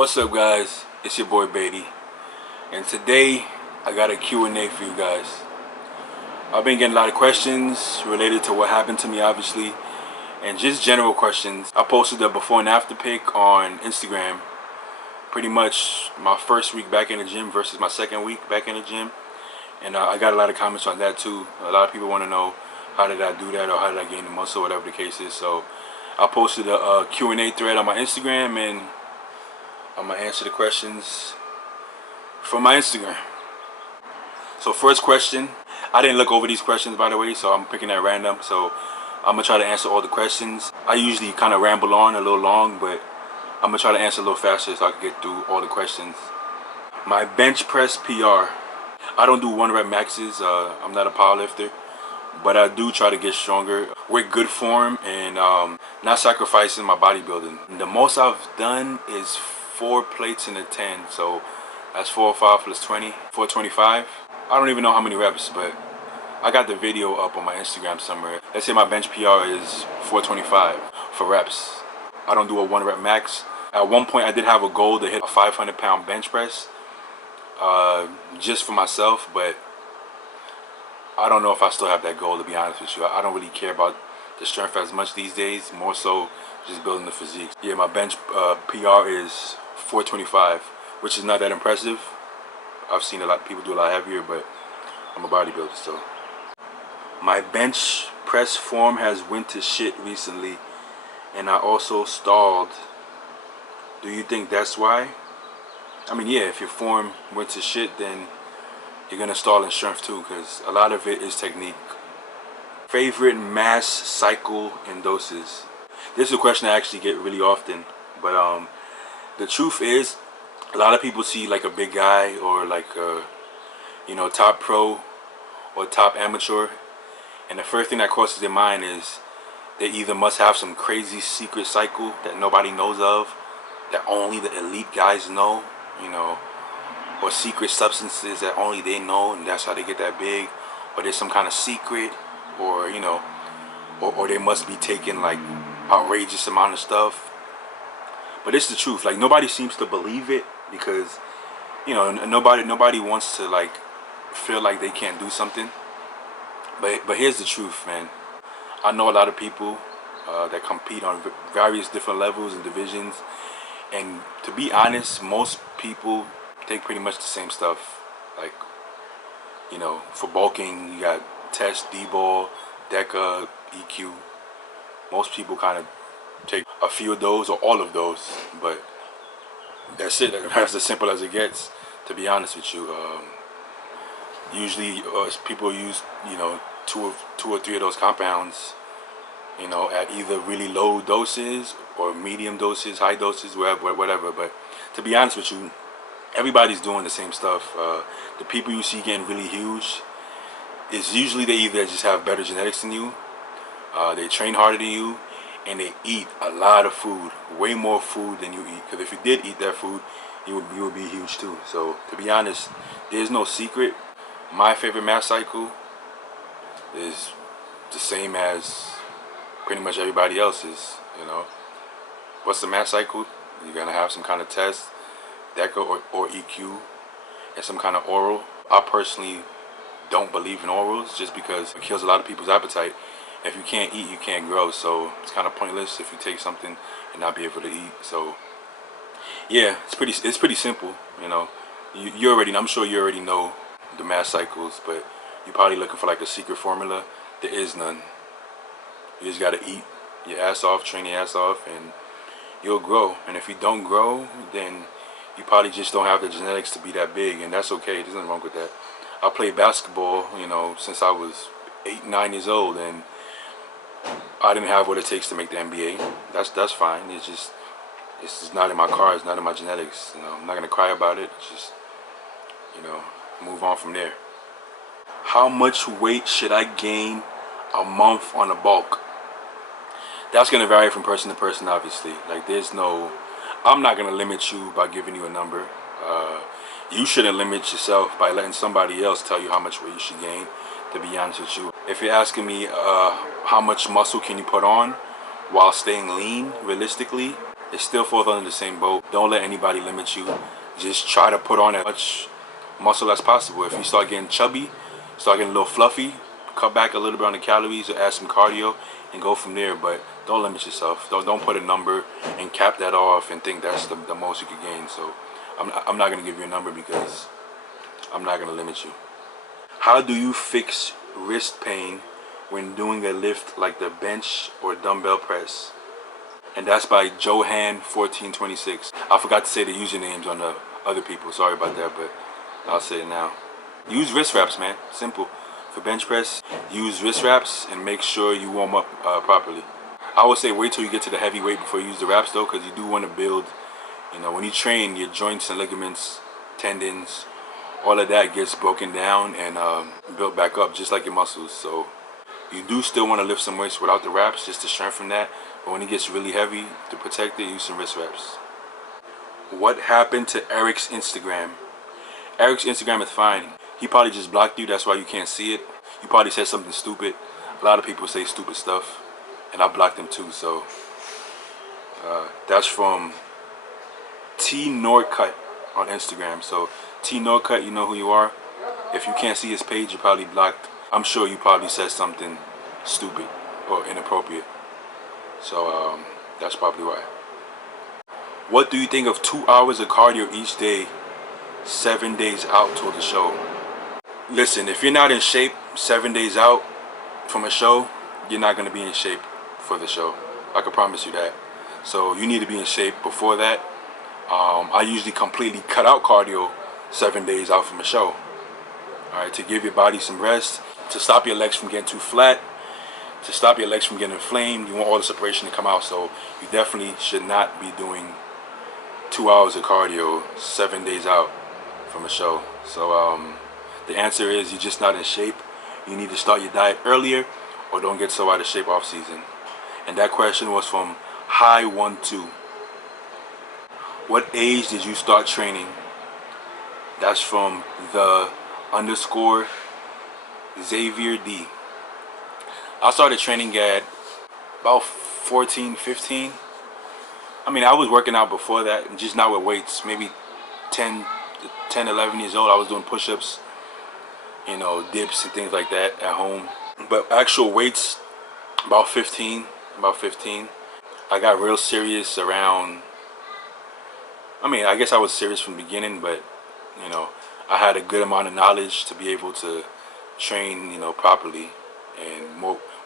What's up, guys? It's your boy Beatty, and today I got a Q&A for you guys. I've been getting a lot of questions related to what happened to me, obviously, and just general questions. I posted a before and after pic on Instagram, pretty much my first week back in the gym versus my second week back in the gym, and I got a lot of comments on that too. A lot of people want to know how did I do that, or how did I gain the muscle, whatever the case is. So I posted a Q&A thread on my Instagram, and I'm gonna answer the questions from my Instagram. So first question, I didn't look over these questions, by the way, so I'm picking at random. So I'm gonna try to answer all the questions. I usually kind of ramble on a little long, but I'm gonna try to answer a little faster so I can get through all the questions. My bench press PR. I don't do 1 rep maxes. I'm not a powerlifter, but I do try to get stronger with good form and not sacrificing my bodybuilding. The most I've done is 4 plates in a 10, so that's 4 or 5 plus 20, 425. I don't even know how many reps, but I got the video up on my Instagram somewhere. Let's say my bench PR is 425 for reps. I don't do a 1 rep max. At one point I did have a goal to hit a 500-pound bench press just for myself, but I don't know if I still have that goal, to be honest with you. I don't really care about the strength as much these days, more so just building the physique. Yeah, my bench PR is 425, which is not that impressive. I've seen a lot of people do a lot heavier, but I'm a bodybuilder, so. My bench press form has went to shit recently, and I also stalled. Do you think that's why? I mean, yeah, if your form went to shit, then you're gonna stall in strength too, because a lot of it is technique. Favorite mass cycle and doses. This is a question I actually get really often, but the truth is, a lot of people see like a big guy or like a, top pro or top amateur, and the first thing that crosses their mind is they either must have some crazy secret cycle that nobody knows of, that only the elite guys know, or secret substances that only they know, and that's how they get that big, or there's some kind of secret, or or they must be taking like outrageous amount of stuff. But it's the truth. Like, nobody seems to believe it because nobody wants to like feel like they can't do something. But here's the truth, man. I know a lot of people that compete on various different levels and divisions, and to be honest, most people take pretty much the same stuff. Like, for bulking, you got test, D-ball, DECA, EQ. Most people kind of take a few of those or all of those, but that's it. That's as simple as it gets, to be honest with you. Usually people use 2 or 3 of those compounds at either really low doses or medium doses, high doses, whatever. But to be honest with you, everybody's doing the same stuff. The people you see getting really huge is usually they either just have better genetics than you, they train harder than you, and they eat a lot of food, way more food than you eat. Because if you did eat that food, you would be huge too. So to be honest, there's no secret. My favorite mass cycle is the same as pretty much everybody else's. What's the mass cycle? You're gonna have some kind of test, DECA or EQ, and some kind of oral. I personally don't believe in orals just because it kills a lot of people's appetite. If you can't eat, you can't grow, so it's kind of pointless if you take something and not be able to eat. So yeah, it's pretty simple. You already, I'm sure you already know the mass cycles, but you're probably looking for like a secret formula. There is none. You just gotta eat your ass off, train your ass off, and you'll grow. And if you don't grow, then you probably just don't have the genetics to be that big, and that's okay. There's nothing wrong with that. I played basketball, since I was 8, 9 years old, and I didn't have what it takes to make the NBA. That's fine. It's just not in my cards, not in my genetics. I'm not gonna cry about it. It's just, move on from there. How much weight should I gain a month on a bulk? That's gonna vary from person to person, obviously. Like, I'm not gonna limit you by giving you a number. You shouldn't limit yourself by letting somebody else tell you how much weight you should gain, to be honest with you. If you're asking me how much muscle can you put on while staying lean, realistically, it still falls under the same boat. Don't let anybody limit you. Just try to put on as much muscle as possible. If you start getting chubby, start getting a little fluffy, cut back a little bit on the calories or add some cardio and go from there. But don't limit yourself. Don't put a number and cap that off and think that's the most you could gain. So I'm not going to give you a number because I'm not going to limit you. How do you fix wrist pain when doing a lift like the bench or dumbbell press? And that's by Johan1426. I forgot to say the usernames on the other people. Sorry about that, but I'll say it now. Use wrist wraps, man. Simple. For bench press, use wrist wraps and make sure you warm up properly. I would say wait till you get to the heavy weight before you use the wraps though, because you do want to build, when you train, your joints and ligaments, tendons, all of that gets broken down and built back up just like your muscles. So you do still want to lift some weights without the wraps just to strengthen that. But when it gets really heavy, to protect it, use some wrist wraps. What happened to Eriks' Instagram? Eriks' Instagram is fine. He probably just blocked you, that's why you can't see it. You probably said something stupid. A lot of people say stupid stuff, and I blocked them too. So that's from T Norcut on Instagram. So T Norcut, you know who you are. If you can't see his page, you're probably blocked. I'm sure you probably said something stupid or inappropriate. So that's probably why. What do you think of 2 hours of cardio each day, 7 days out till the show? Listen, if you're not in shape 7 days out from a show, you're not going to be in shape for the show. I can promise you that. So you need to be in shape before that. I usually completely cut out cardio 7 days out from a show. Alright, to give your body some rest, to stop your legs from getting too flat, to stop your legs from getting inflamed. You want all the separation to come out. So you definitely should not be doing 2 hours of cardio 7 days out from a show. So the answer is you're just not in shape. You need to start your diet earlier or don't get so out of shape off season. And that question was from High12. What age did you start training? That's from the_Xavier D. I started training at about 14, 15. I mean, I was working out before that, just not with weights. Maybe 10, 11 years old, I was doing push-ups, dips and things like that at home. But actual weights, about 15. I got real serious around, I guess I was serious from the beginning, but, I had a good amount of knowledge to be able to train, properly and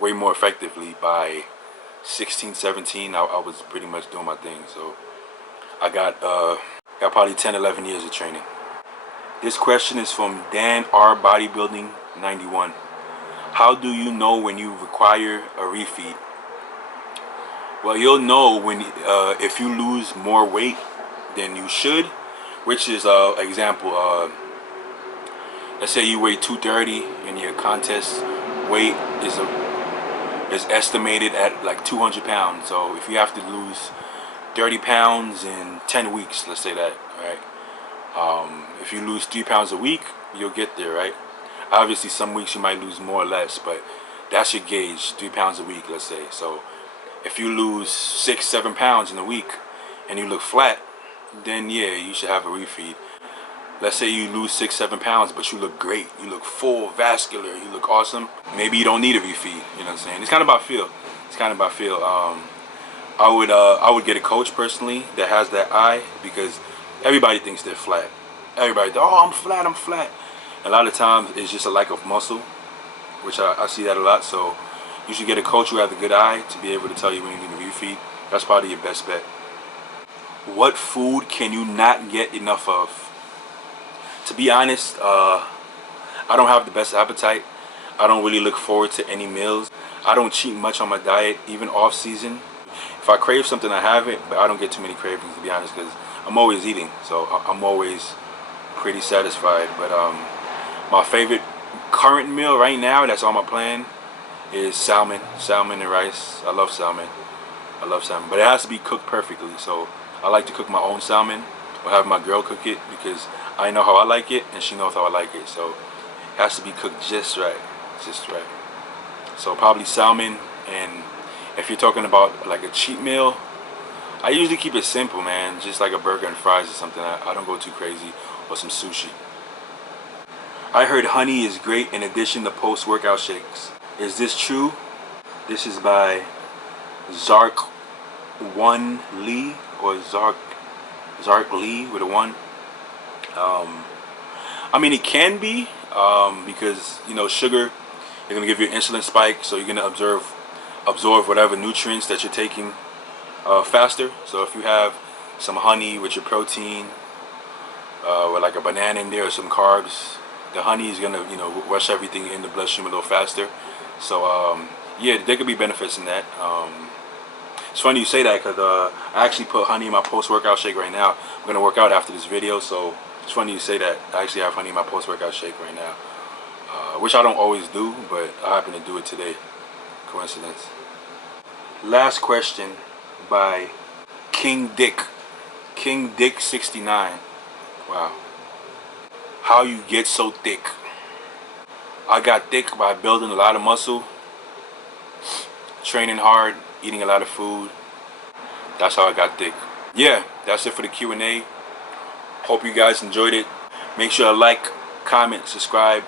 way more effectively. By 16, 17, I was pretty much doing my thing. So I got probably 10, 11 years of training. This question is from Dan R Bodybuilding 91. How do you know when you require a refeed? Well, you'll know when if you lose more weight than you should, which is example. Let's say you weigh 230 and your contest weight is estimated at like 200 pounds. So if you have to lose 30 pounds in 10 weeks, let's say that, right? If you lose 3 pounds a week, you'll get there, right? Obviously, some weeks you might lose more or less, but that's your gauge, 3 pounds a week, let's say. So if you lose 6, 7 pounds in a week and you look flat, then yeah, you should have a refeed. Let's say you lose 6, 7 pounds, but you look great. You look full, vascular. You look awesome. Maybe you don't need a refeed. You know what I'm saying? It's kind of about feel. I would get a coach personally that has that eye, because everybody thinks they're flat. Everybody, oh, I'm flat. A lot of times it's just a lack of muscle, which I see that a lot. So you should get a coach who has a good eye to be able to tell you when you need a refeed. That's probably your best bet. What food can you not get enough of? To be honest, I don't have the best appetite. I don't really look forward to any meals. I don't cheat much on my diet, even off season. If I crave something, I have it, but I don't get too many cravings, to be honest, because I'm always eating, so I'm always pretty satisfied. But my favorite current meal right now that's on my plan is salmon and rice. I love salmon, but it has to be cooked perfectly. So I like to cook my own salmon or have my girl cook it, because I know how I like it and she knows how I like it. So it has to be cooked just right. So probably salmon. And if you're talking about like a cheat meal, I usually keep it simple, man. Just like a burger and fries or something. I don't go too crazy. Or some sushi. I heard honey is great in addition to post-workout shakes. Is this true? This is by Zark One Lee or Zark Lee with a one. I mean, it can be because you know sugar is gonna give you an insulin spike, so you're gonna absorb whatever nutrients that you're taking faster. So if you have some honey with your protein, with like a banana in there or some carbs, the honey is gonna rush everything in the bloodstream a little faster. So yeah, there could be benefits in that. It's funny you say that because I actually put honey in my post-workout shake right now. I'm gonna work out after this video, so it's funny you say that. I actually have honey in my post-workout shake right now, which I don't always do, but I happen to do it today. Coincidence. Last question by King Dick. King Dick 69. Wow. How you get so thick? I got thick by building a lot of muscle, training hard, eating a lot of food. That's how I got thick. Yeah, that's it for the Q&A. Hope you guys enjoyed it. Make sure to like, comment, subscribe.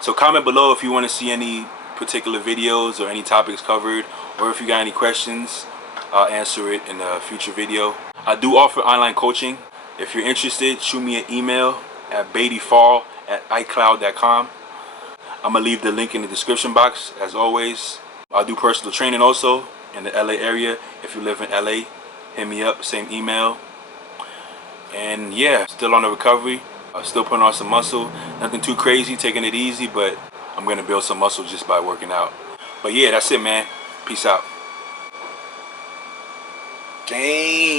So comment below if you want to see any particular videos or any topics covered, or if you got any questions, I'll answer it in a future video. I do offer online coaching. If you're interested, shoot me an email at baittyfall@icloud.com. I'm gonna leave the link in the description box as always. I do personal training also in the LA area. If you live in LA, hit me up, same email. And yeah, still on the recovery. Still putting on some muscle. Nothing too crazy, taking it easy, but I'm gonna build some muscle just by working out. But yeah, that's it, man. Peace out. Dang.